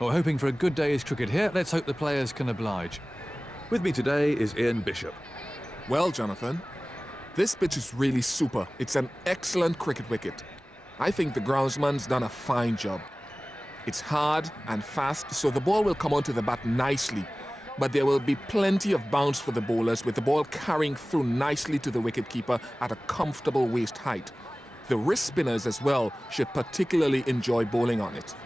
Well, hoping for a good day's cricket here. Let's hope the players can oblige. With me today is Ian Bishop. Well, Jonathan, this pitch is really super. It's an excellent cricket wicket. I think the groundsman's done a fine job. It's hard and fast, so the ball will come onto the bat nicely. But there will be plenty of bounce for the bowlers, with the ball carrying through nicely to the wicketkeeper at a comfortable waist height. The wrist spinners as well should particularly enjoy bowling on it.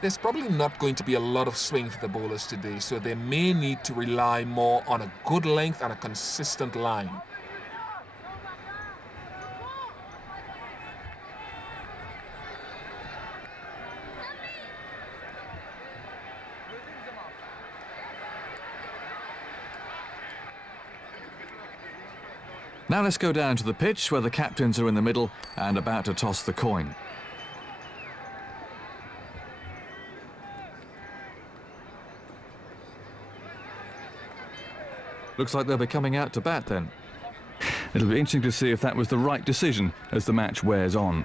There's probably not going to be a lot of swing for the bowlers today, so they may need to rely more on a good length and a consistent line. Now let's go down to the pitch where the captains are in the middle and about to toss the coin. Looks like they'll be coming out to bat then. It'll be interesting to see if that was the right decision as the match wears on.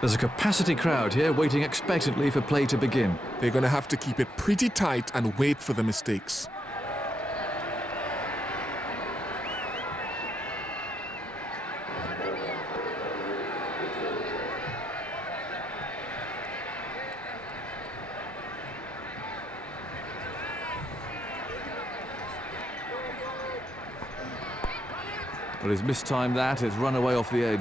There's a capacity crowd here waiting expectantly for play to begin. They're going to have to keep it pretty tight and wait for the mistakes. But he's mistimed that, it's run away off the edge.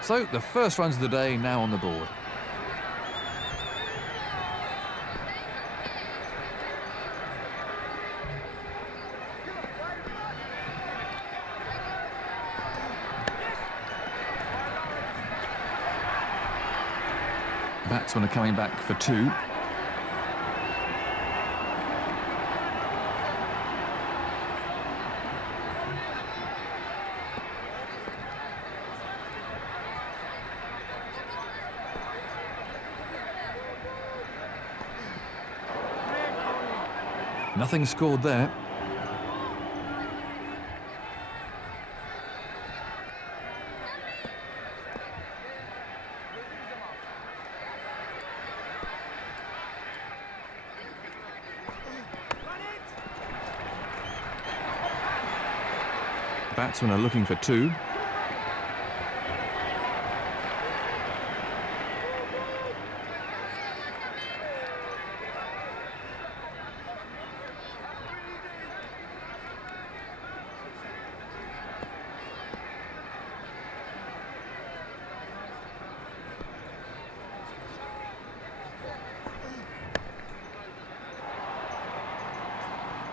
So, the first runs of the day now on the board. Batsmen are coming back for two. Nothing scored there. Batsmen are looking for two.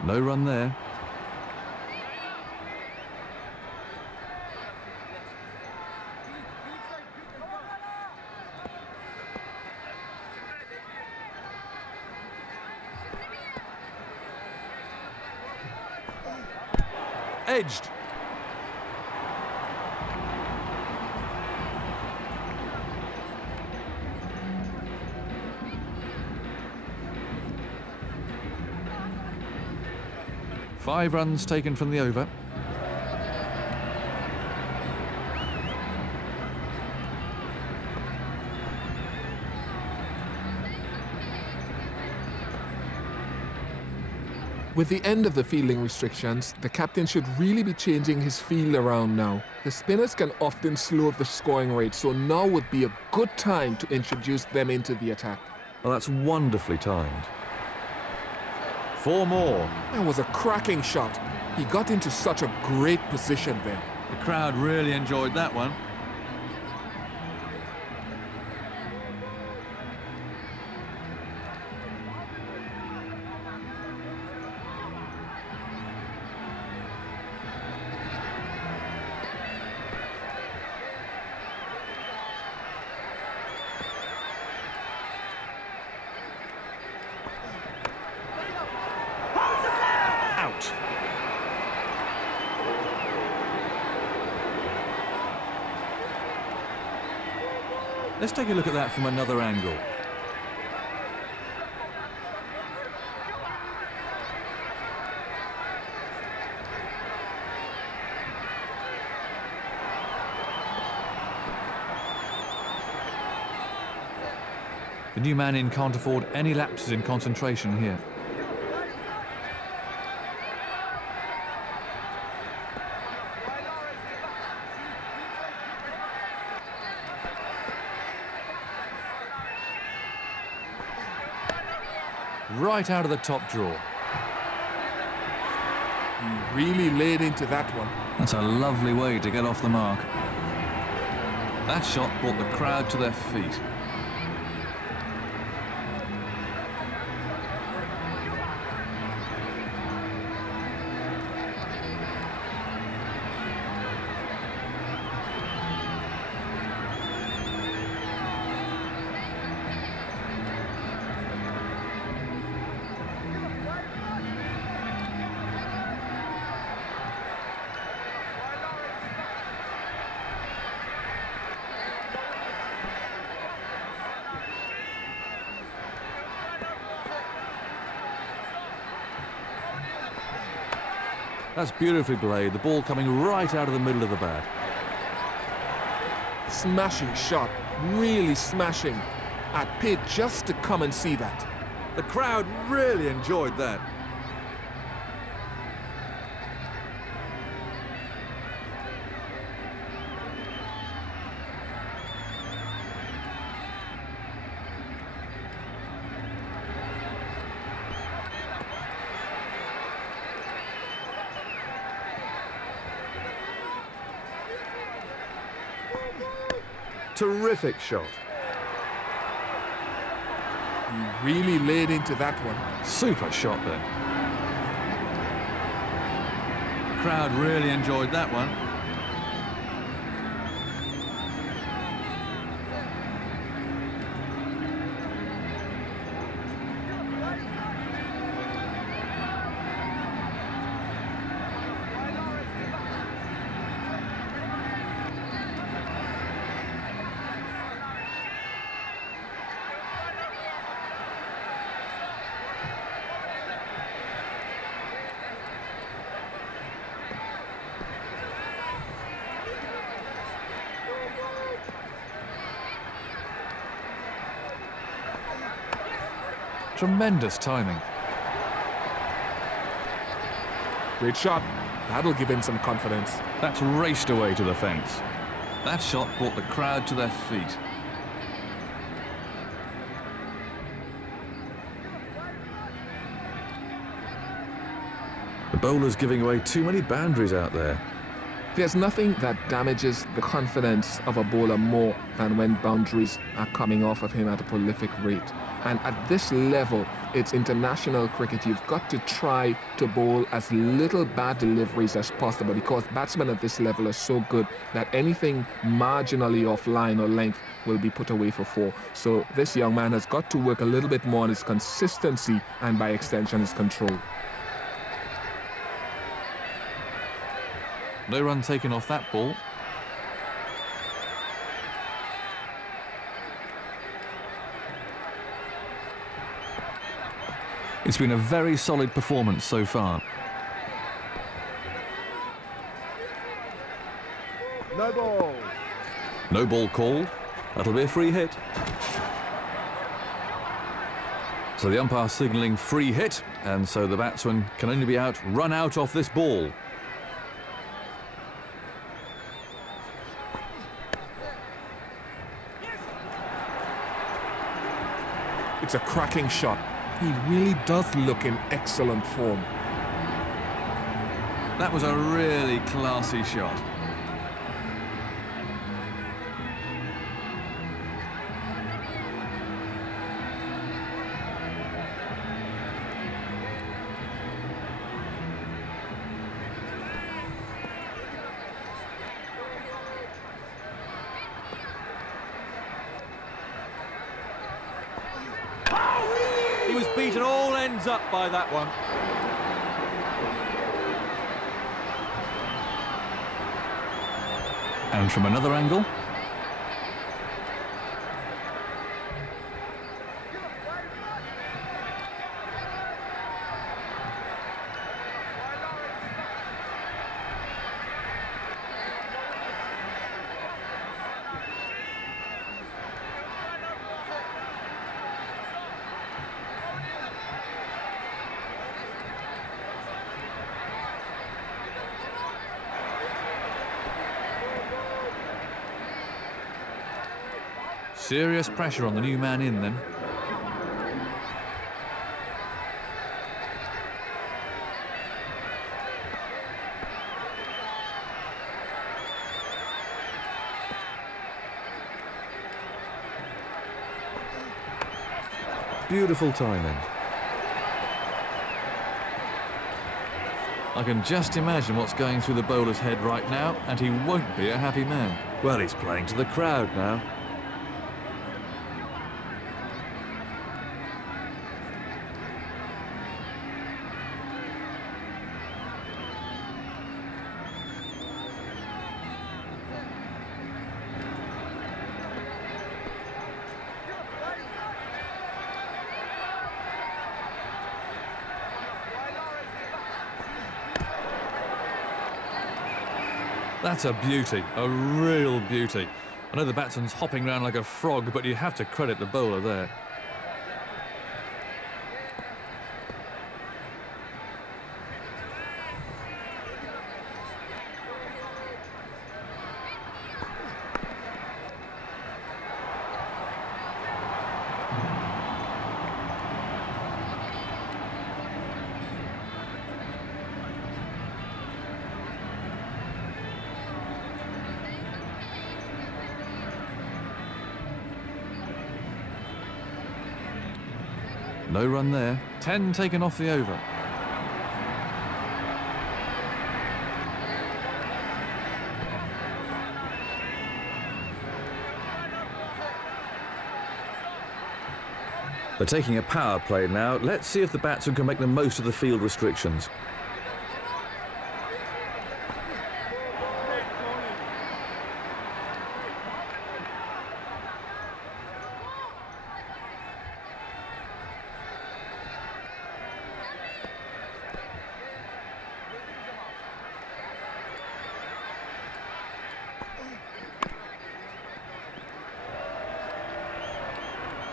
No run there. Edged. Five runs taken from the over. With the end of the fielding restrictions, the captain should really be changing his field around now. The spinners can often slow up the scoring rate, so now would be a good time to introduce them into the attack. Well, that's wonderfully timed. Four more. That was a cracking shot. He got into such a great position there. The crowd really enjoyed that one. Let's take a look at that from another angle. The new man in can't afford any lapses in concentration here. Right out of the top draw. He really laid into that one. That's a lovely way to get off the mark. That shot brought the crowd to their feet. That's beautifully played, the ball coming right out of the middle of the bat. Smashing shot, really smashing. I'd pay just to come and see that. The crowd really enjoyed that. Terrific shot. He really laid into that one. Super shot there. The crowd really enjoyed that one. Tremendous timing. Great shot. That'll give him some confidence. That's raced away to the fence. That shot brought the crowd to their feet. The bowler's giving away too many boundaries out there. There's nothing that damages the confidence of a bowler more than when boundaries are coming off of him at a prolific rate. And at this level, it's international cricket. You've got to try to bowl as little bad deliveries as possible because batsmen at this level are so good that anything marginally off line or length will be put away for four. So this young man has got to work a little bit more on his consistency and by extension his control. No run taken off that ball. It's been a very solid performance so far. No ball. No ball called. That'll be a free hit. So the umpire signalling free hit, and so the batsman can only be run out off this ball. It's a cracking shot. He really does look in excellent form. That was a really classy shot. He was beaten all ends up by that one. And from another angle. Serious pressure on the new man in then. Beautiful timing. I can just imagine what's going through the bowler's head right now, and he won't be a happy man. Well, he's playing to the crowd now. That's a beauty, a real beauty. I know the batsman's hopping around like a frog, but you have to credit the bowler there. No run there. 10 taken off the over. They're taking a power play now. Let's see if the batsman can make the most of the field restrictions.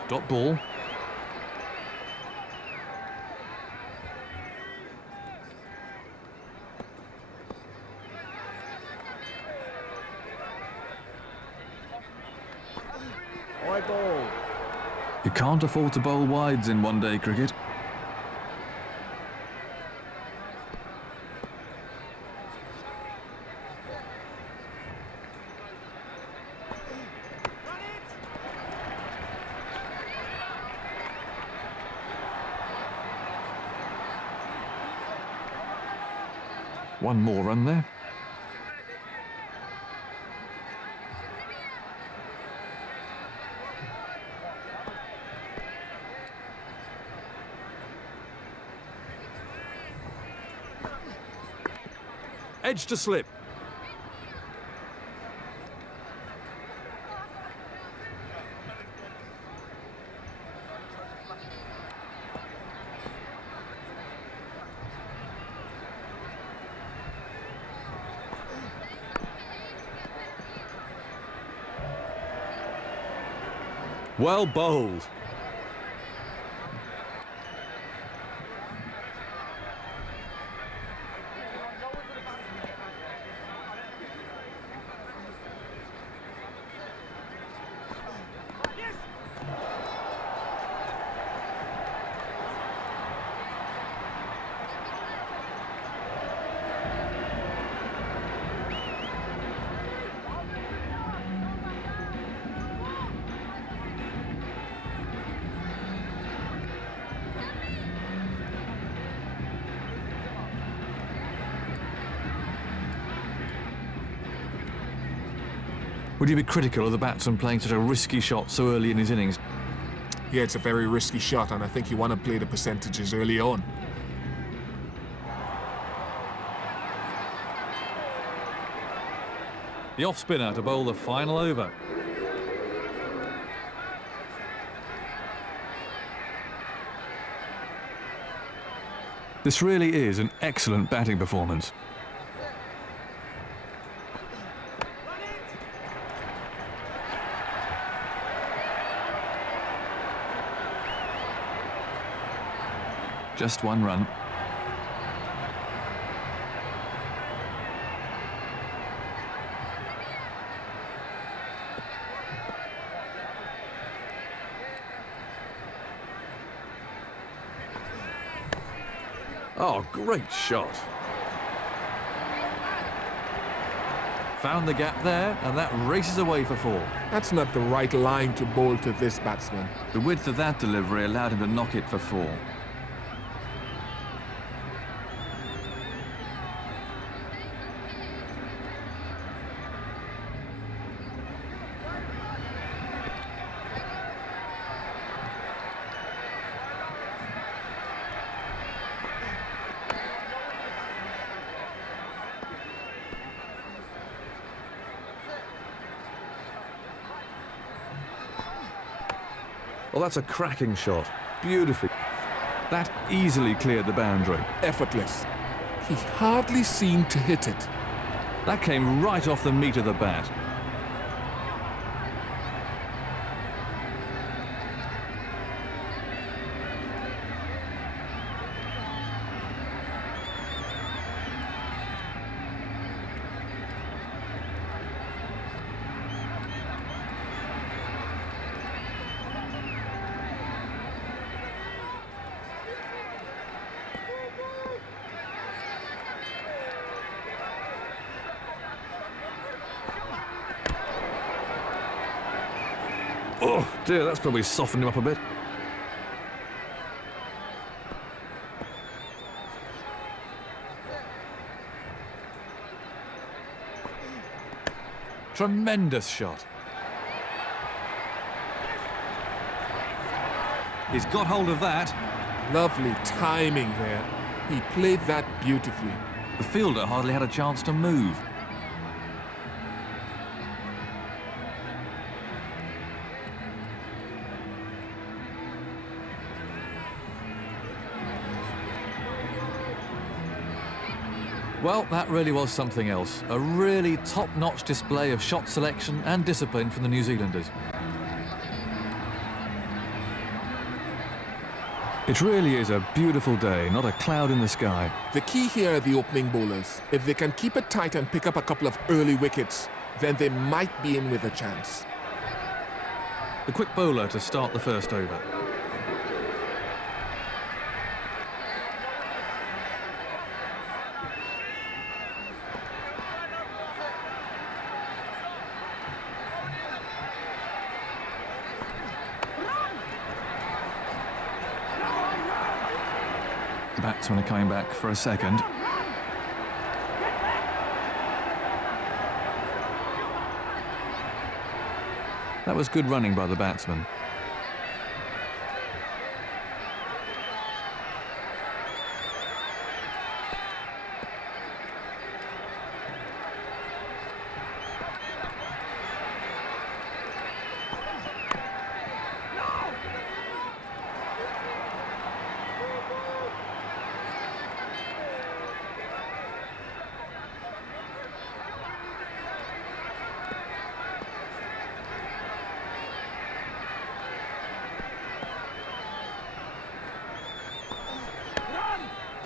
Dot ball. Wide ball. You can't afford to bowl wides in one-day cricket. One more run there. Edge to slip. Well bowled. Would you be critical of the batsman playing such a risky shot so early in his innings? Yeah, it's a very risky shot, and I think you want to play the percentages early on. The off-spinner to bowl the final over. This really is an excellent batting performance. Just one run. Oh, great shot. Found the gap there, and that races away for 4. That's not the right line to bowl to this batsman. The width of that delivery allowed him to knock it for 4. Well, that's a cracking shot. Beautifully. That easily cleared the boundary. Effortless. He hardly seemed to hit it. That came right off the meat of the bat. Oh, dear, that's probably softened him up a bit. Tremendous shot. He's got hold of that. Lovely timing there. He played that beautifully. The fielder hardly had a chance to move. Well, that really was something else. A really top-notch display of shot selection and discipline from the New Zealanders. It really is a beautiful day, not a cloud in the sky. The key here are the opening bowlers. If they can keep it tight and pick up a couple of early wickets, then they might be in with a chance. The quick bowler to start the first over. The batsmen are coming back for a second. That was good running by the batsman.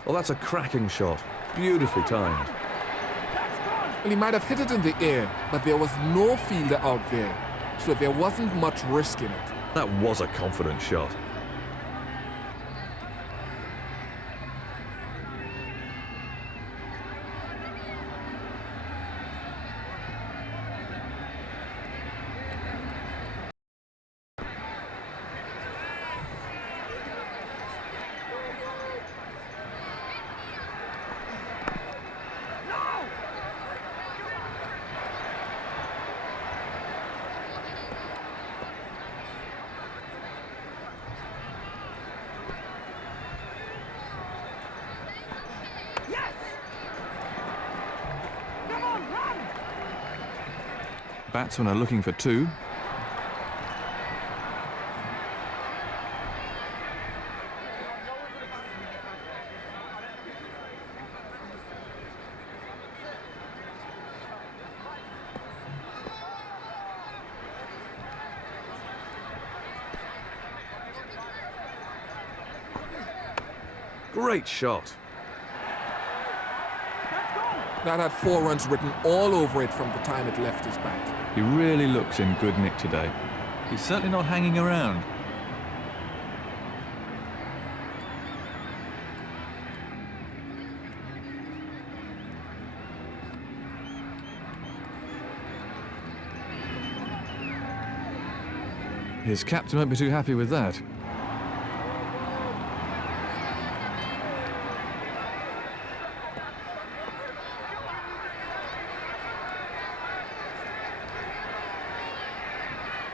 Well, that's a cracking shot. Beautifully timed. Well, he might have hit it in the air, but there was no fielder out there, so there wasn't much risk in it. That was a confident shot. Batsmen are looking for 2. Great shot. That had 4 runs written all over it from the time it left his bat. He really looks in good nick today. He's certainly not hanging around. His captain won't be too happy with that.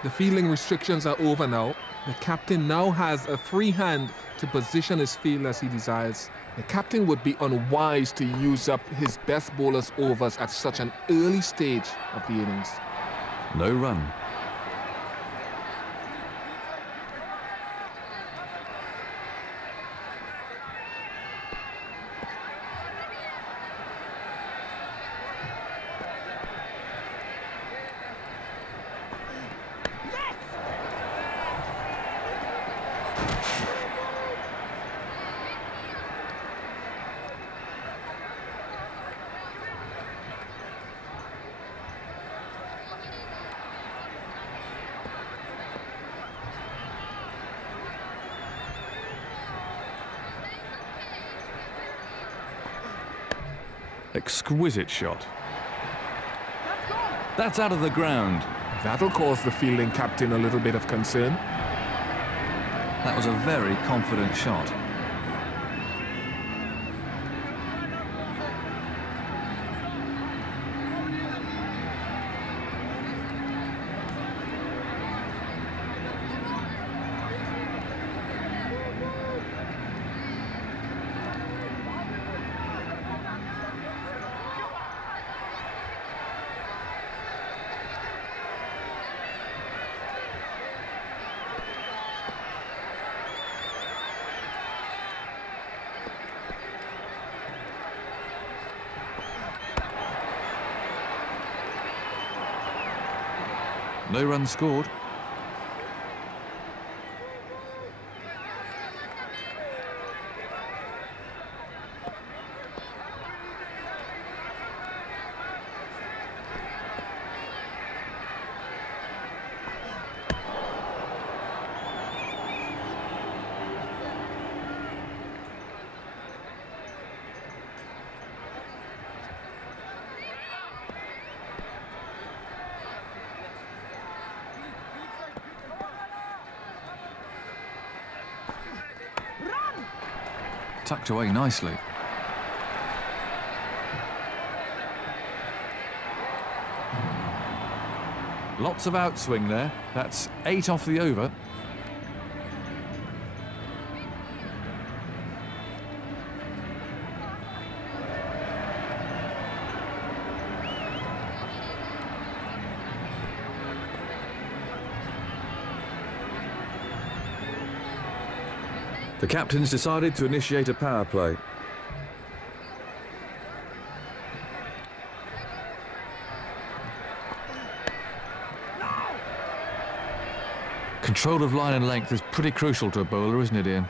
The fielding restrictions are over now. The captain now has a free hand to position his field as he desires. The captain would be unwise to use up his best bowler's overs at such an early stage of the innings. No run. Exquisite shot. That's out of the ground. That'll cause the fielding captain a little bit of concern. That was a very confident shot. No runs scored. Tucked away nicely. Lots of outswing there. That's 8 off the over. The captain's decided to initiate a power play. Control of line and length is pretty crucial to a bowler, isn't it, Ian?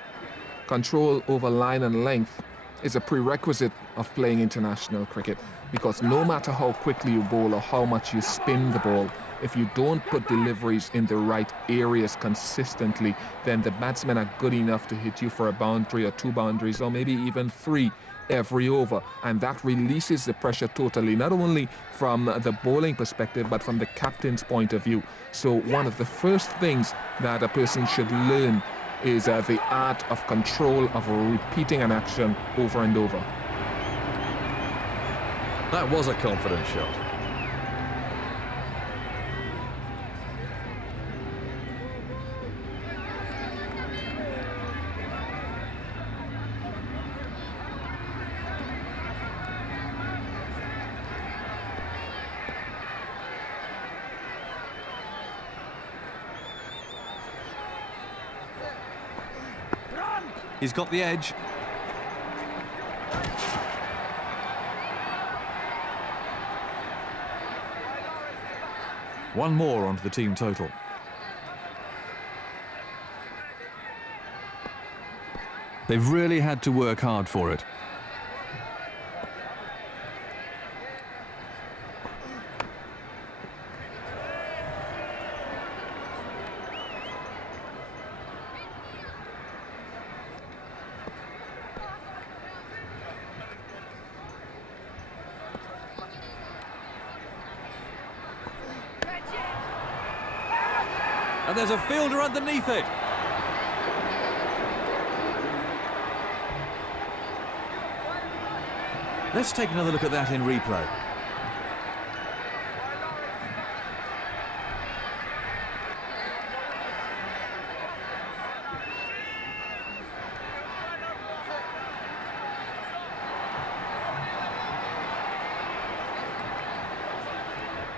Control over line and length is a prerequisite of playing international cricket, because no matter how quickly you bowl or how much you spin the ball, if you don't put deliveries in the right areas consistently, then the batsmen are good enough to hit you for a boundary or 2 boundaries or maybe even 3 every over, and that releases the pressure totally, not only from the bowling perspective but from the captain's point of view. So one of the first things that a person should learn is the art of control, of repeating an action over and over. That was a confident shot. He's got the edge. One more onto the team total. They've really had to work hard for it. And there's a fielder underneath it. Let's take another look at that in replay.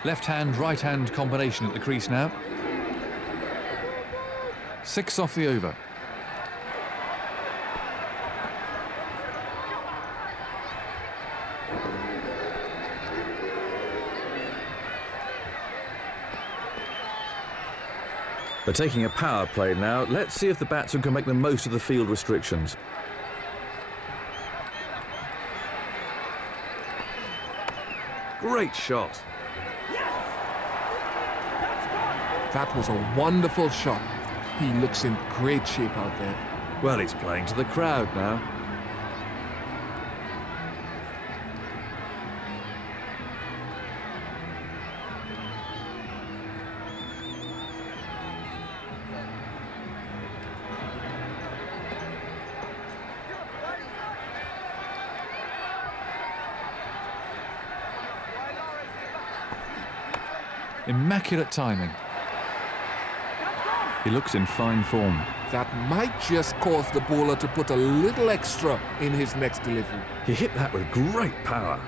Left-hand, right-hand combination at the crease now. 6 off the over. They're taking a power play now. Let's see if the batsman can make the most of the field restrictions. Great shot. That was a wonderful shot. He looks in great shape out there. Well, he's playing to the crowd now. Immaculate timing. He looks in fine form. That might just cause the bowler to put a little extra in his next delivery. He hit that with great power.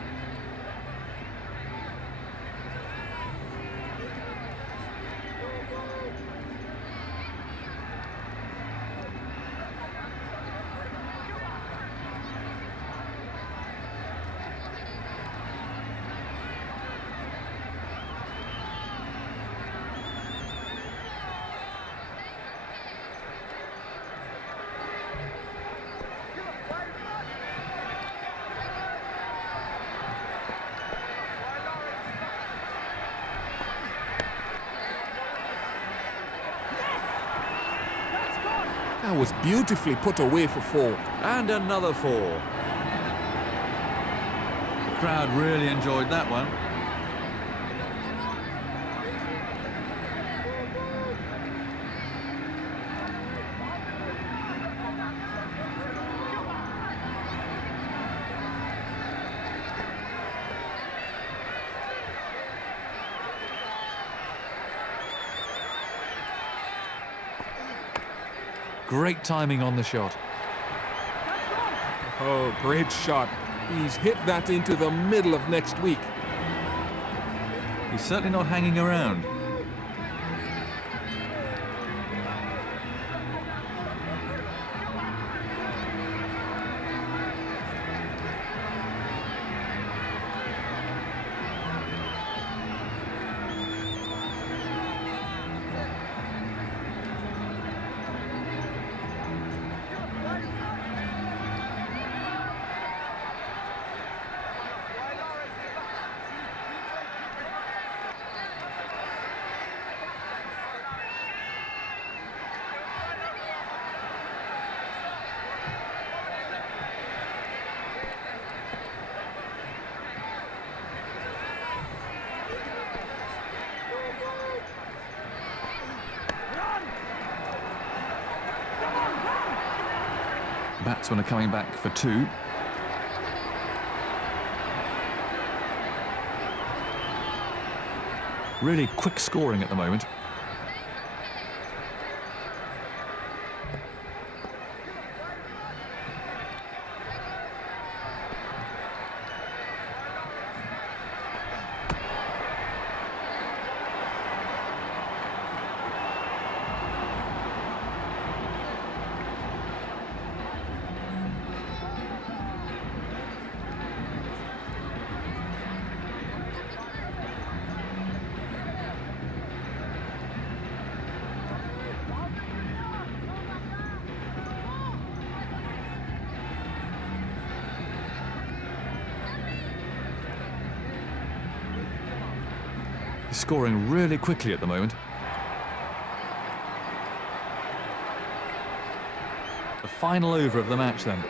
That was beautifully put away for 4. And another 4. The crowd really enjoyed that one. Great timing on the shot. Oh, great shot. He's hit that into the middle of next week. He's certainly not hanging around. Batsmen are coming back for 2. Really quick scoring at the moment. He's scoring really quickly at the moment. The final over of the match then.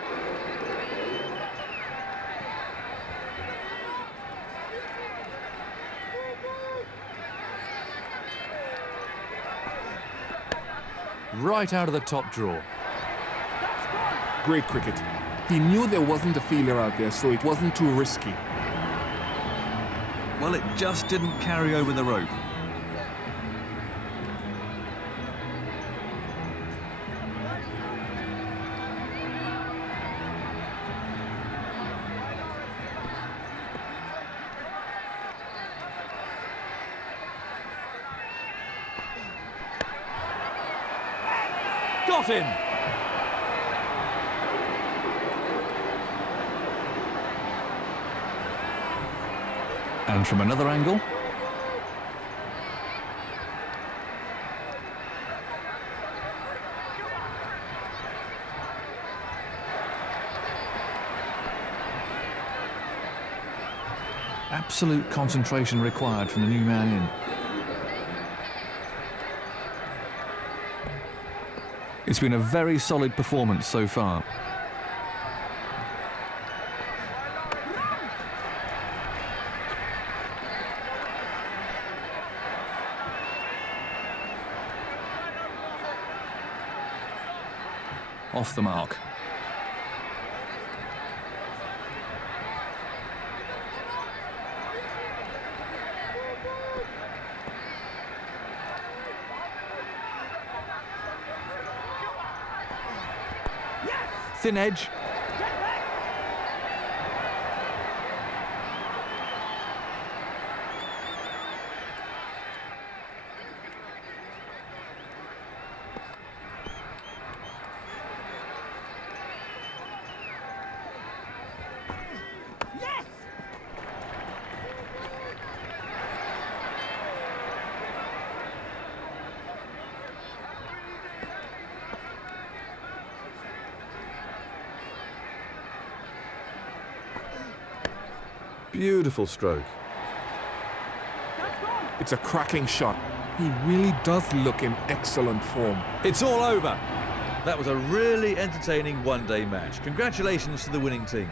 right out of the top draw. Great cricket. He knew there wasn't a fielder out there, so it wasn't too risky. Well, it just didn't carry over the rope. Got him! And from another angle. Absolute concentration required from the new man in. It's been a very solid performance so far. Off the mark. Thin edge. Beautiful stroke. It's a cracking shot. He really does look in excellent form. It's all over. That was a really entertaining one-day match. Congratulations to the winning team.